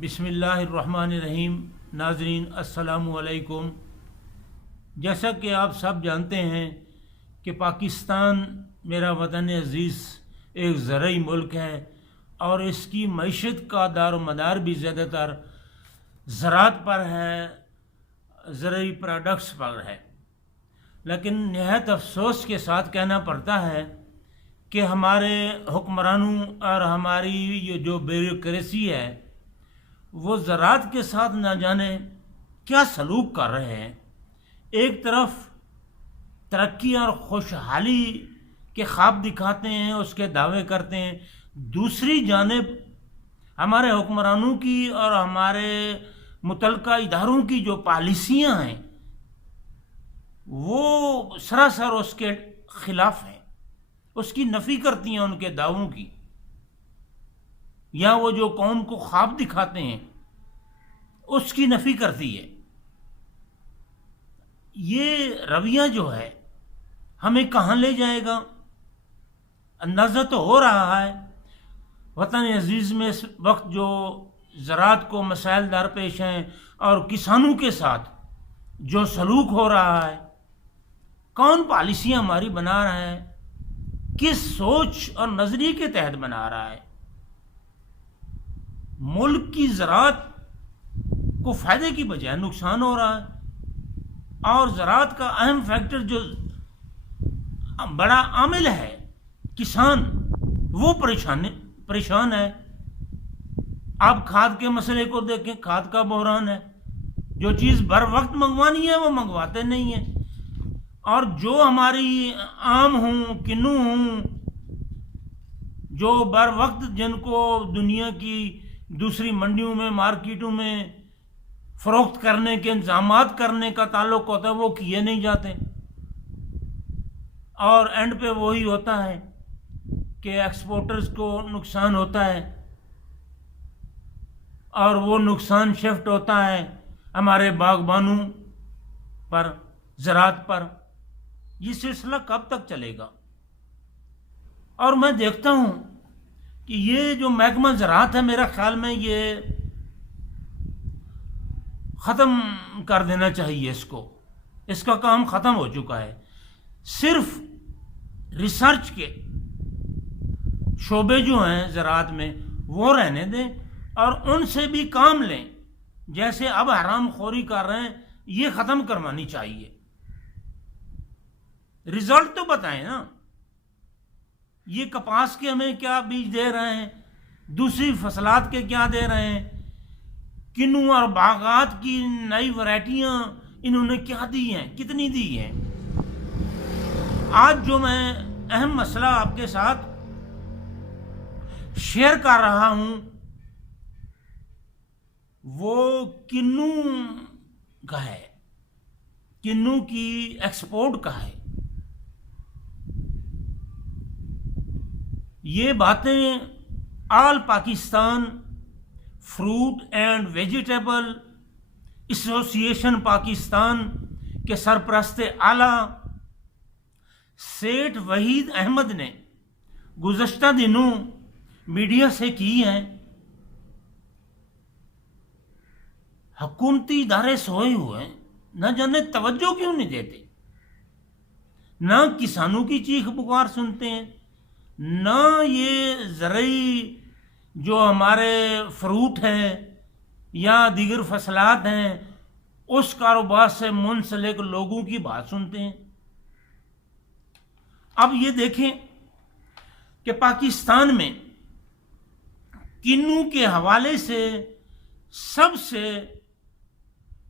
بسم اللہ الرحمن الرحیم۔ ناظرین السلام علیکم۔ جیسا کہ آپ سب جانتے ہیں کہ پاکستان میرا وطن عزیز ایک زرعی ملک ہے اور اس کی معیشت کا دار و مدار بھی زیادہ تر زراعت پر ہے، زرعی پروڈکٹس پر ہے۔ لیکن نہایت افسوس کے ساتھ کہنا پڑتا ہے کہ ہمارے حکمرانوں اور ہماری یہ جو بیوروکریسی ہے وہ زراعت کے ساتھ نہ جانے کیا سلوک کر رہے ہیں۔ ایک طرف ترقی اور خوشحالی کے خواب دکھاتے ہیں، اس کے دعوے کرتے ہیں، دوسری جانب ہمارے حکمرانوں کی اور ہمارے متعلقہ اداروں کی جو پالیسیاں ہیں وہ سراسر اس کے خلاف ہیں، اس کی نفی کرتی ہیں، ان کے دعووں کی، یا وہ جو قوم کو خواب دکھاتے ہیں اس کی نفی کرتی ہے۔ یہ رویہ جو ہے ہمیں کہاں لے جائے گا؟ اندازہ تو ہو رہا ہے۔ وطن عزیز میں اس وقت جو زراعت کو مسائل درپیش ہیں اور کسانوں کے ساتھ جو سلوک ہو رہا ہے، کون پالیسیاں ہماری بنا رہا ہے، کس سوچ اور نظریے کے تحت بنا رہا ہے۔ ملک کی زراعت کو فائدے کی بجائے نقصان ہو رہا ہے، اور زراعت کا اہم فیکٹر جو بڑا عامل ہے کسان، وہ پریشان ہے۔ آپ کھاد کے مسئلے کو دیکھیں، کھاد کا بحران ہے۔ جو چیز بر وقت منگوانی ہے وہ منگواتے نہیں ہیں، اور جو ہماری آم ہوں، کنو ہوں، جو بر وقت جن کو دنیا کی دوسری منڈیوں میں، مارکیٹوں میں فروخت کرنے کے انتظامات کرنے کا تعلق ہوتا ہے، وہ کیے نہیں جاتے، اور اینڈ پہ وہی ہوتا ہے کہ ایکسپورٹرز کو نقصان ہوتا ہے، اور وہ نقصان شفٹ ہوتا ہے ہمارے باغبانوں پر، زراعت پر۔ یہ سلسلہ کب تک چلے گا؟ اور میں دیکھتا ہوں کہ یہ جو محکمہ زراعت ہے، میرا خیال میں یہ ختم کر دینا چاہیے، اس کا کام ختم ہو چکا ہے۔ صرف ریسرچ کے شعبے جو ہیں زراعت میں وہ رہنے دیں، اور ان سے بھی کام لیں۔ جیسے اب حرام خوری کر رہے ہیں، یہ ختم کروانی چاہیے۔ رزلٹ تو بتائیں نا، یہ کپاس کے ہمیں کیا بیج دے رہے ہیں، دوسری فصلات کے کیا دے رہے ہیں، کنو اور باغات کی نئی ورائٹیاں انہوں نے کیا دی ہیں، کتنی دی ہیں۔ آج جو میں اہم مسئلہ آپ کے ساتھ شیئر کر رہا ہوں وہ کنو کا ہے، کنو کی ایکسپورٹ کا ہے۔ یہ باتیں آل پاکستان فروٹ اینڈ ویجیٹیبل ایسوسی ایشن پاکستان کے سرپرست اعلیٰ سیٹھ وحید احمد نے گزشتہ دنوں میڈیا سے کی ہیں۔ حکومتی ادارے سوئے ہوئے ہیں، نہ جانے توجہ کیوں نہیں دیتے، نہ کسانوں کی چیخ پکار سنتے ہیں، نہ یہ زرعی جو ہمارے فروٹ ہیں یا دیگر فصلات ہیں اس کاروبار سے منسلک لوگوں کی بات سنتے ہیں۔ اب یہ دیکھیں کہ پاکستان میں کنو کے حوالے سے سب سے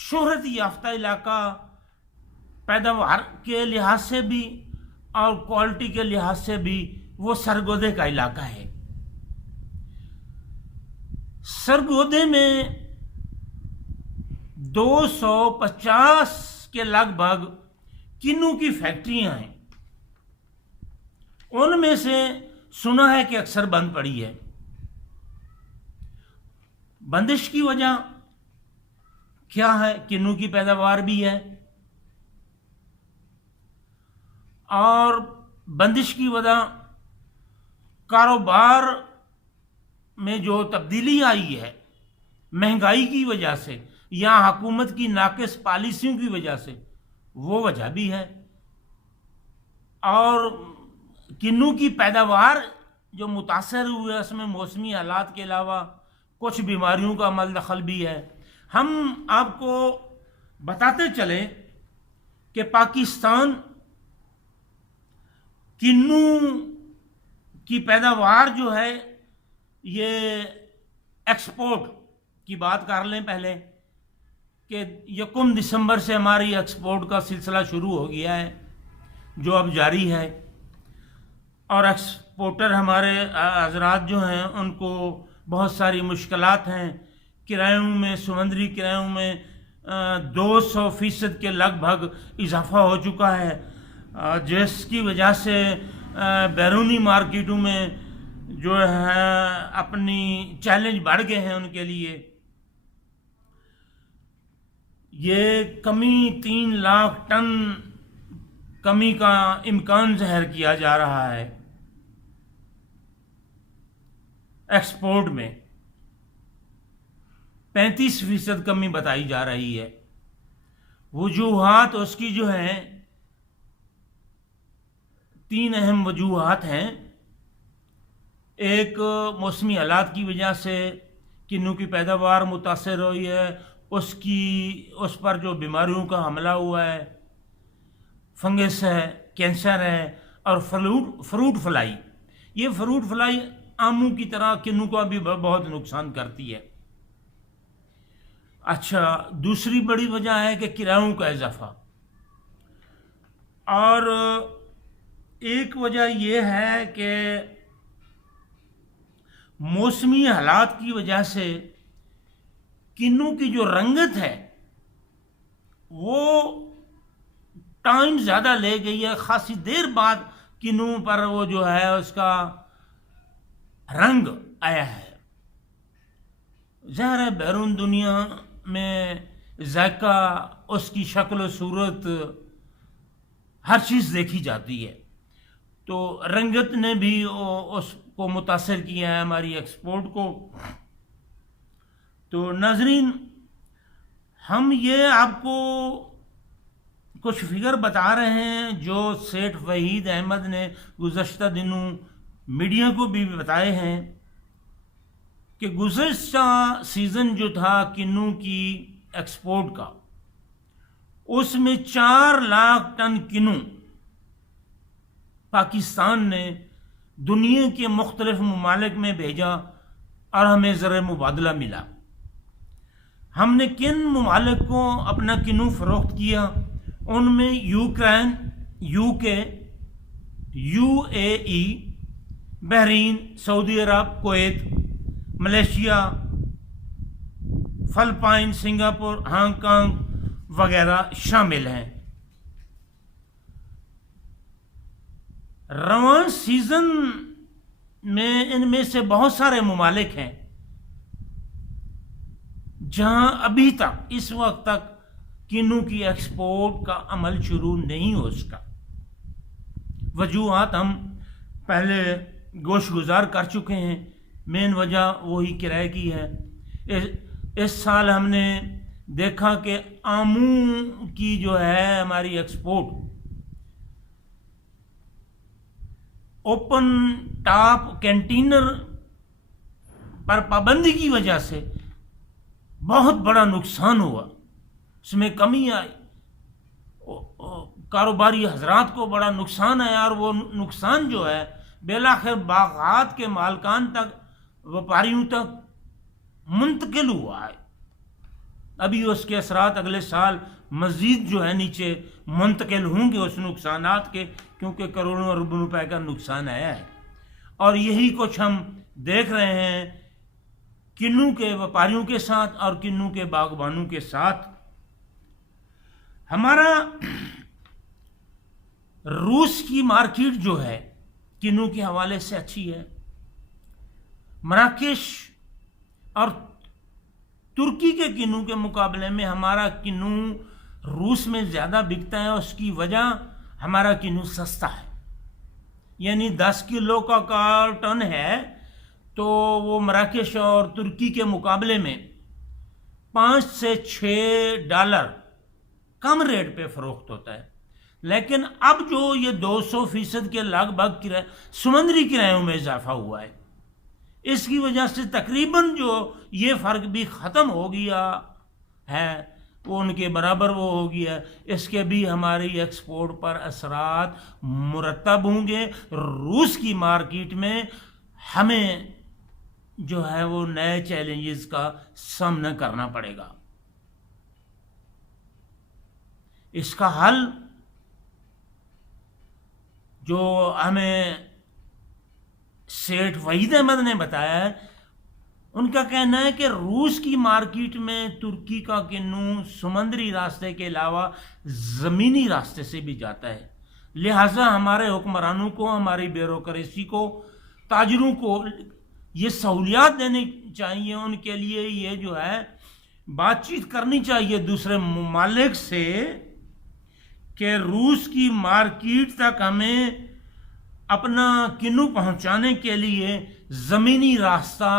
شہرت یافتہ علاقہ پیداوار کے لحاظ سے بھی اور کوالٹی کے لحاظ سے بھی وہ سرگودے کا علاقہ ہے۔ سرگودے میں 250 کے لگ بھگ کنو کی فیکٹریاں ہیں، ان میں سے سنا ہے کہ اکثر بند پڑی ہے۔ بندش کی وجہ کیا ہے؟ کنو کی پیداوار بھی ہے، اور بندش کی وجہ کاروبار میں جو تبدیلی آئی ہے مہنگائی کی وجہ سے یا حکومت کی ناقص پالیسیوں کی وجہ سے، وہ وجہ بھی ہے۔ اور کنو کی پیداوار جو متاثر ہوئے اس میں موسمی حالات کے علاوہ کچھ بیماریوں کا عمل دخل بھی ہے۔ ہم آپ کو بتاتے چلیں کہ پاکستان کنو کی پیداوار جو ہے، یہ ایکسپورٹ کی بات کر لیں پہلے کہ 1 دسمبر سے ہماری ایکسپورٹ کا سلسلہ شروع ہو گیا ہے، جو اب جاری ہے۔ اور ایکسپورٹر ہمارے حضرات جو ہیں ان کو بہت ساری مشکلات ہیں، کرایوں میں، سمندری کرایوں میں 200% کے لگ بھگ اضافہ ہو چکا ہے، جس کی وجہ سے بیرونی مارکیٹوں میں جو ہے اپنی چیلنج بڑھ گئے ہیں ان کے لیے۔ یہ کمی 3 لاکھ ٹن کمی کا امکان ظاہر کیا جا رہا ہے ایکسپورٹ میں، 35% کمی بتائی جا رہی ہے۔ وجوہات اس کی جو ہیں 3 اہم وجوہات ہیں۔ ایک، موسمی حالات کی وجہ سے کنو کی پیداوار متاثر ہوئی ہے، اس پر جو بیماریوں کا حملہ ہوا ہے، فنگس ہے، کینسر ہے، اور فروٹ فلائی۔ یہ فروٹ فلائی آموں کی طرح کنو کا بھی بہت نقصان کرتی ہے۔ اچھا، دوسری بڑی وجہ ہے کہ کرایوں کا اضافہ، اور ایک وجہ یہ ہے کہ موسمی حالات کی وجہ سے کنو کی جو رنگت ہے وہ ٹائم زیادہ لے گئی ہے، خاصی دیر بعد کنو پر وہ جو ہے اس کا رنگ آیا ہے۔ ظاہر ہے بیرون دنیا میں ذائقہ، اس کی شکل و صورت، ہر چیز دیکھی جاتی ہے، تو رنگت نے بھی اس کو متاثر کیا ہے ہماری ایکسپورٹ کو۔ تو ناظرین، ہم یہ آپ کو کچھ فگر بتا رہے ہیں جو سیٹھ وحید احمد نے گزشتہ دنوں میڈیا کو بھی بتائے ہیں کہ گزشتہ سیزن جو تھا کنو کی ایکسپورٹ کا، اس میں 4 لاکھ ٹن کنو پاکستان نے دنیا کے مختلف ممالک میں بھیجا اور ہمیں زر مبادلہ ملا۔ ہم نے کن ممالک کو اپنا کنو فروخت کیا؟ ان میں Ukraine, UK، UAE، Bahrain, Saudi Arab, Kuwait, Malaysia, Philippines, Singapore, Hong Kong وغیرہ شامل ہیں۔ رواں سیزن میں ان میں سے بہت سارے ممالک ہیں جہاں ابھی تک اس وقت تک کنو کی ایکسپورٹ کا عمل شروع نہیں ہو سکا۔ وجوہات ہم پہلے گوش گزار کر چکے ہیں، مین وجہ وہی کرائے کی ہے۔ اس سال ہم نے دیکھا کہ آموں کی جو ہے ہماری ایکسپورٹ اوپن ٹاپ کنٹینر پر پابندی کی وجہ سے بہت بڑا نقصان ہوا، اس میں کمی آئی، کاروباری حضرات کو بڑا نقصان آیا، اور وہ نقصان جو ہے بالآخر باغات کے مالکان تک، وپاریوں تک منتقل ہوا ہے۔ ابھی اس کے اثرات اگلے سال مزید جو ہے نیچے منتقل ہوں گے اس نقصانات کے، کیونکہ کروڑوں اربوں روپے کا نقصان آیا ہے۔ اور یہی کچھ ہم دیکھ رہے ہیں کنو کے وپاریوں کے ساتھ اور کنو کے باغبانوں کے ساتھ۔ ہمارا روس کی مارکیٹ جو ہے کنو کے حوالے سے اچھی ہے۔ مراکش اور ترکی کے کنو کے مقابلے میں ہمارا کنو روس میں زیادہ بکتا ہے۔ اس کی وجہ ہمارا کنو سستا ہے، یعنی 10 کلو کا کارٹن ہے تو وہ مراکش اور ترکی کے مقابلے میں 5 سے 6 ڈالر کم ریٹ پہ فروخت ہوتا ہے، لیکن اب جو یہ 200% کے لگ بھگ سمندری کرایوں میں اضافہ ہوا ہے، اس کی وجہ سے تقریباً جو یہ فرق بھی ختم ہو گیا ہے، وہ ان کے برابر وہ ہو گیا ہے۔ اس کے بھی ہماری ایکسپورٹ پر اثرات مرتب ہوں گے۔ روس کی مارکیٹ میں ہمیں جو ہے وہ نئے چیلنجز کا سامنا کرنا پڑے گا۔ اس کا حل جو ہمیں سیٹھ وحید احمد نے بتایا ہے، ان کا کہنا ہے کہ روس کی مارکیٹ میں ترکی کا کنو سمندری راستے کے علاوہ زمینی راستے سے بھی جاتا ہے، لہٰذا ہمارے حکمرانوں کو، ہماری بیوروکریسی کو، تاجروں کو یہ سہولیات دینی چاہیے۔ ان کے لیے یہ جو ہے بات چیت کرنی چاہیے دوسرے ممالک سے کہ روس کی مارکیٹ تک ہمیں اپنا کنو پہنچانے کے لیے زمینی راستہ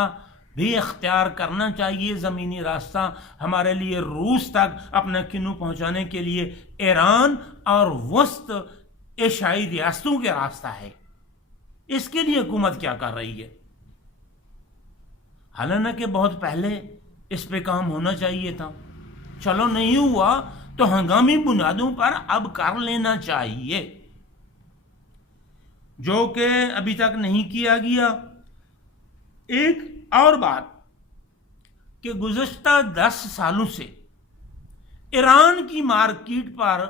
بھی اختیار کرنا چاہیے۔ زمینی راستہ ہمارے لیے روس تک اپنا کنو پہنچانے کے لیے ایران اور وسط ایشیائی ریاستوں کے راستہ ہے۔ اس کے لیے حکومت کیا کر رہی ہے؟ حالانکہ بہت پہلے اس پہ کام ہونا چاہیے تھا، چلو نہیں ہوا تو ہنگامی بنیادوں پر اب کر لینا چاہیے، جو کہ ابھی تک نہیں کیا گیا۔ ایک اور بات کہ گزشتہ 10 سالوں سے ایران کی مارکیٹ پر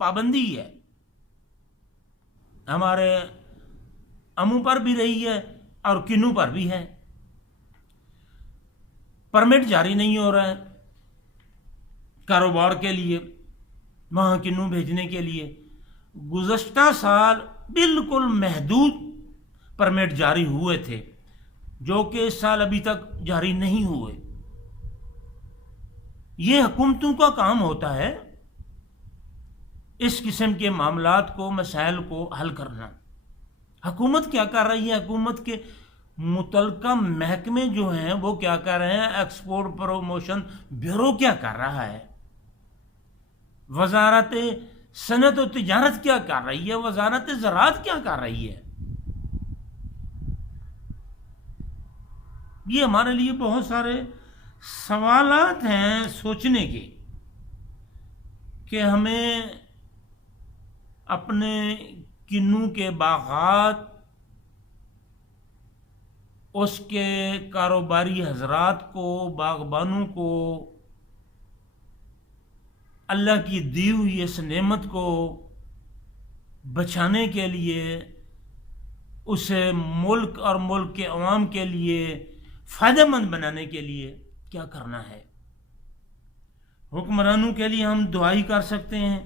پابندی ہے، ہمارے امو پر بھی رہی ہے اور کنو پر بھی ہے، پرمٹ جاری نہیں ہو رہا ہے کاروبار کے لیے، وہاں کنو بھیجنے کے لیے۔ گزشتہ سال بالکل محدود پرمٹ جاری ہوئے تھے، جو کہ اس سال ابھی تک جاری نہیں ہوئے۔ یہ حکومتوں کا کام ہوتا ہے اس قسم کے معاملات کو، مسائل کو حل کرنا۔ حکومت کیا کر رہی ہے؟ حکومت کے متعلقہ محکمے جو ہیں وہ کیا کر رہے ہیں؟ ایکسپورٹ پروموشن بیورو کیا کر رہا ہے؟ وزارت صنعت و تجارت کیا کر رہی ہے؟ وزارت زراعت کیا کر رہی ہے؟ یہ ہمارے لیے بہت سارے سوالات ہیں سوچنے کے کہ ہمیں اپنے کنو کے باغات، اس کے کاروباری حضرات کو، باغبانوں کو، اللہ کی دی ہوئی اس نعمت کو بچانے کے لیے، اسے ملک اور ملک کے عوام کے لیے فائدہ مند بنانے کے لیے کیا کرنا ہے۔ حکمرانوں کے لیے ہم دعائی کر سکتے ہیں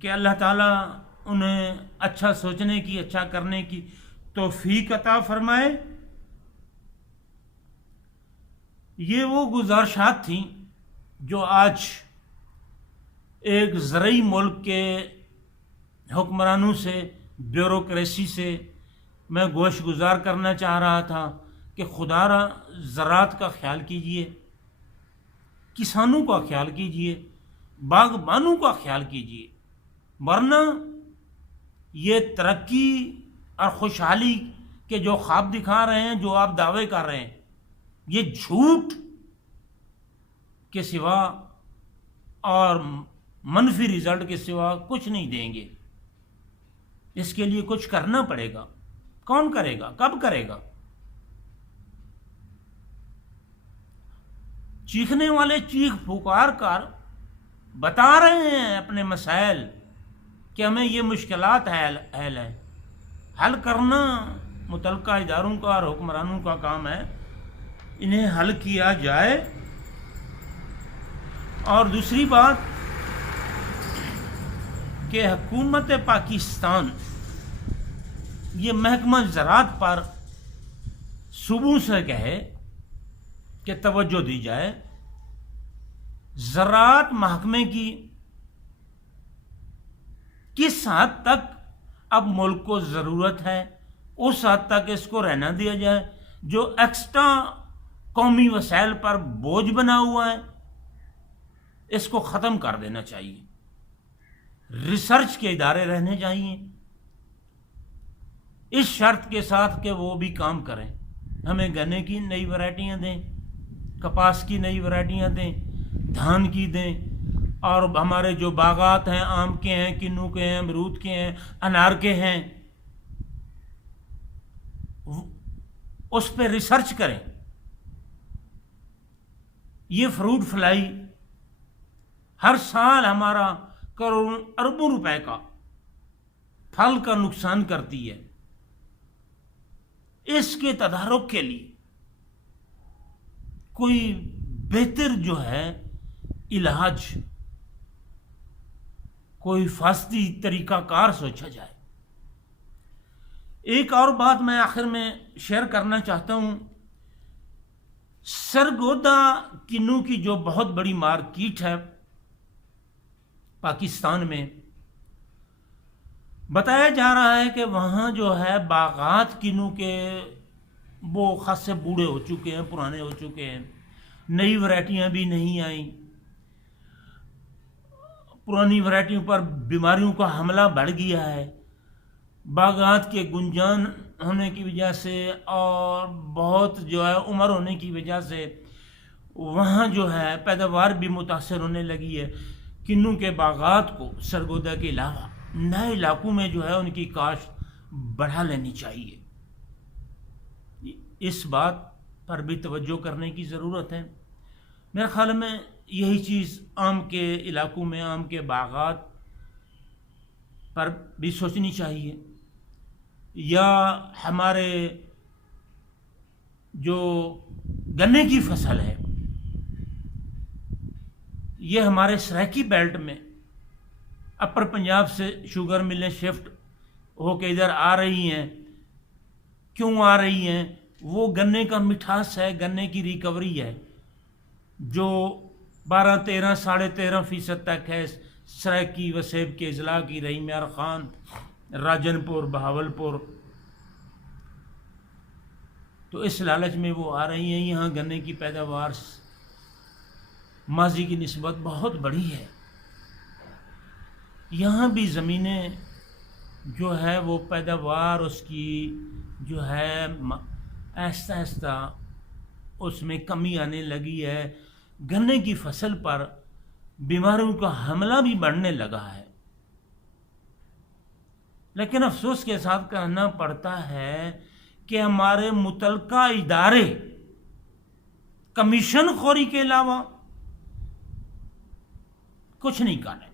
کہ اللہ تعالیٰ انہیں اچھا سوچنے کی، اچھا کرنے کی توفیق عطا فرمائے۔ یہ وہ گزارشات تھیں جو آج ایک زرعی ملک کے حکمرانوں سے، بیوروکریسی سے میں گوش گزار کرنا چاہ رہا تھا کہ خدا را زراعت کا خیال کیجئے، کسانوں کا خیال کیجئے، باغبانوں کا خیال کیجئے، ورنہ یہ ترقی اور خوشحالی کے جو خواب دکھا رہے ہیں، جو آپ دعوے کر رہے ہیں، یہ جھوٹ کے سوا اور منفی رزلٹ کے سوا کچھ نہیں دیں گے۔ اس کے لیے کچھ کرنا پڑے گا۔ کون کرے گا؟ کب کرے گا؟ چیخنے والے چیخ پکار کر بتا رہے ہیں اپنے مسائل کہ ہمیں یہ مشکلات حل ہیں، حل کرنا متعلقہ اداروں کا اور حکمرانوں کا کام ہے، انہیں حل کیا جائے۔ اور دوسری بات کہ حکومت پاکستان یہ محکمہ زراعت پر صوبوں سے کہے کہ توجہ دی جائے۔ زراعت محکمے کی کس حد تک اب ملک کو ضرورت ہے، اس حد تک اس کو رہنا دیا جائے۔ جو ایکسٹرا قومی وسائل پر بوجھ بنا ہوا ہے، اس کو ختم کر دینا چاہیے۔ ریسرچ کے ادارے رہنے چاہیے، اس شرط کے ساتھ کہ وہ بھی کام کریں، ہمیں گنے کی نئی ورائٹیاں دیں، کپاس کی نئی ورائٹیاں دیں، دھان کی دیں، اور ہمارے جو باغات ہیں، آم کے ہیں، کنو کے ہیں، امرود کے ہیں، انار کے ہیں، اس پہ ریسرچ کریں۔ یہ فروٹ فلائی ہر سال ہمارا کروڑوں اربوں روپے کا پھل کا نقصان کرتی ہے۔ اس کے تدارک کے لیے کوئی بہتر جو ہے علاج، کوئی حفاظتی طریقہ کار سوچا جائے۔ ایک اور بات میں آخر میں شیئر کرنا چاہتا ہوں، سرگودا کنو کی جو بہت بڑی مارکیٹ ہے پاکستان میں، بتایا جا رہا ہے کہ وہاں جو ہے باغات کنو کے وہ خاصے بوڑھے ہو چکے ہیں، پرانے ہو چکے ہیں، نئی ورائٹیاں بھی نہیں آئیں، پرانی ورائٹیوں پر بیماریوں کا حملہ بڑھ گیا ہے، باغات کے گنجان ہونے کی وجہ سے اور بہت جو ہے عمر ہونے کی وجہ سے وہاں جو ہے پیداوار بھی متاثر ہونے لگی ہے۔ کنو کے باغات کو سرگودا کے علاوہ نئے علاقوں میں جو ہے ان کی کاشت بڑھا لینی چاہیے۔ اس بات پر بھی توجہ کرنے کی ضرورت ہے۔ میرے خیال میں یہی چیز آم کے علاقوں میں، آم کے باغات پر بھی سوچنی چاہیے، یا ہمارے جو گنے کی فصل ہے، یہ ہمارے سرائکی بیلٹ میں اپر پنجاب سے شوگر ملیں شفٹ ہو کے ادھر آ رہی ہیں۔ کیوں آ رہی ہیں؟ وہ گنے کا مٹھاس ہے، گنے کی ریکوری ہے، جو 12-13 13.5% تک ہے سرائکی وسیب کے اضلاع کی، رحیم یار خان، راجن پور، بہاولپور۔ تو اس لالچ میں وہ آ رہی ہیں۔ یہاں گنے کی پیداوار ماضی کی نسبت بہت بڑی ہے، یہاں بھی زمینیں جو ہے وہ پیداوار اس کی جو ہے آہستہ آہستہ اس میں کمی آنے لگی ہے، گنے کی فصل پر بیماریوں کا حملہ بھی بڑھنے لگا ہے۔ لیکن افسوس کے ساتھ کہنا پڑتا ہے کہ ہمارے متعلقہ ادارے کمیشن خوری کے علاوہ کچھ نہیں کر رہے۔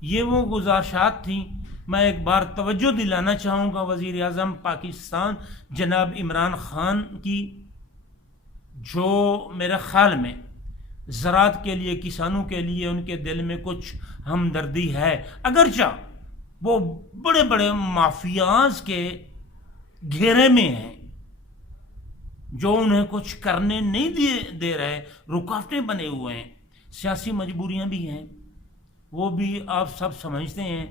یہ وہ گزارشات تھیں، میں ایک بار توجہ دلانا چاہوں گا وزیر اعظم پاکستان جناب عمران خان کی، جو میرے خیال میں زراعت کے لیے، کسانوں کے لیے ان کے دل میں کچھ ہمدردی ہے، اگرچہ وہ بڑے بڑے مافیاز کے گھیرے میں ہیں جو انہیں کچھ کرنے نہیں دے رہے، رکاوٹیں بنے ہوئے ہیں، سیاسی مجبوریاں بھی ہیں، وہ بھی آپ سب سمجھتے ہیں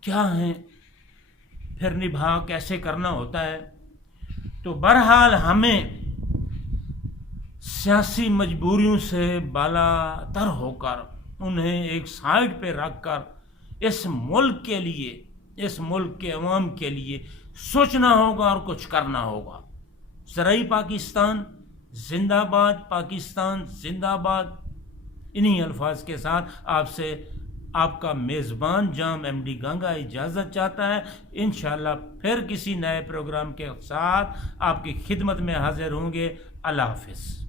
کیا ہیں، پھر نبھا کیسے کرنا ہوتا ہے۔ تو بہرحال ہمیں سیاسی مجبوریوں سے بالا تر ہو کر انہیں ایک سائڈ پہ رکھ کر اس ملک کے لیے، اس ملک کے عوام کے لیے سوچنا ہوگا اور کچھ کرنا ہوگا۔ زرعی پاکستان زندہ باد، پاکستان زندہ باد۔ انہی الفاظ کے ساتھ آپ سے آپ کا میزبان جام ایم ڈی گنگا اجازت چاہتا ہے۔ انشاءاللہ پھر کسی نئے پروگرام کے ساتھ آپ کی خدمت میں حاضر ہوں گے۔ اللہ حافظ۔